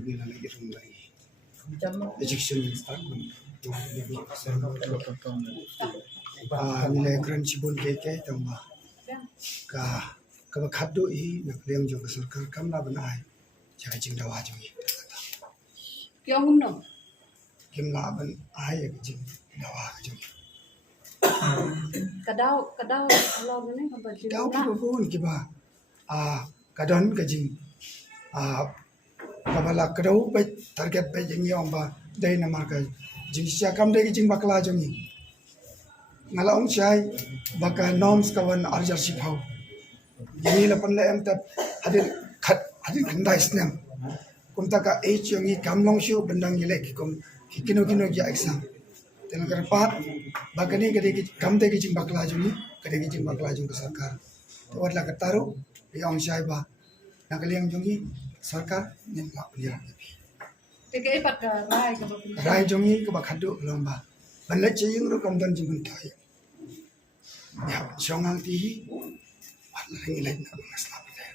lagi lagi rumai. Ejection start nilai keren cibun keke tambah ka khaddo I nak liang jo sarkar kamla banai jai jing dawa jo Kyo hum no. kimla ban ai jing dawa jo Kadau kalau gini apa sih? daw ki bun ki ba kadon ka jing kabala kadau ba target ba jing yom ba dai na mar ka jing sia kam dai jing bakla jo ni ngala ong chai baka norms kawan arjar si phau yini lapan la em tap hadin khandai snam kumta ka h yongi kamlong shu bandang yele ki kom kino ya exam ten kar pat bagani gade ki kamte ki jing bakla juni gade ki jing bakla jung sarkar to watla ka taru yong chai ba nakaliang jungi sarkar nin la punya Teka ipat ka rai ka ba? rai jungi ka ba khadu lomba banle ching ro kam dan jimun kai ya songang ti watla ngi lai na masla pide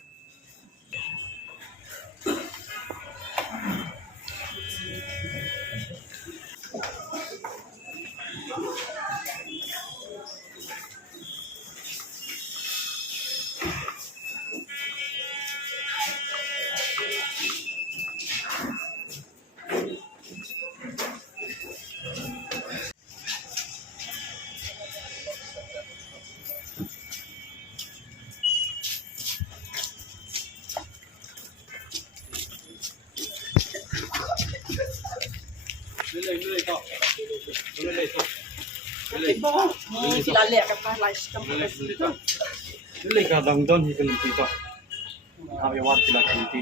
Sila lihat ka pa live ka pa. Dili ka dangdon hikan kita. Kami war sila kanti.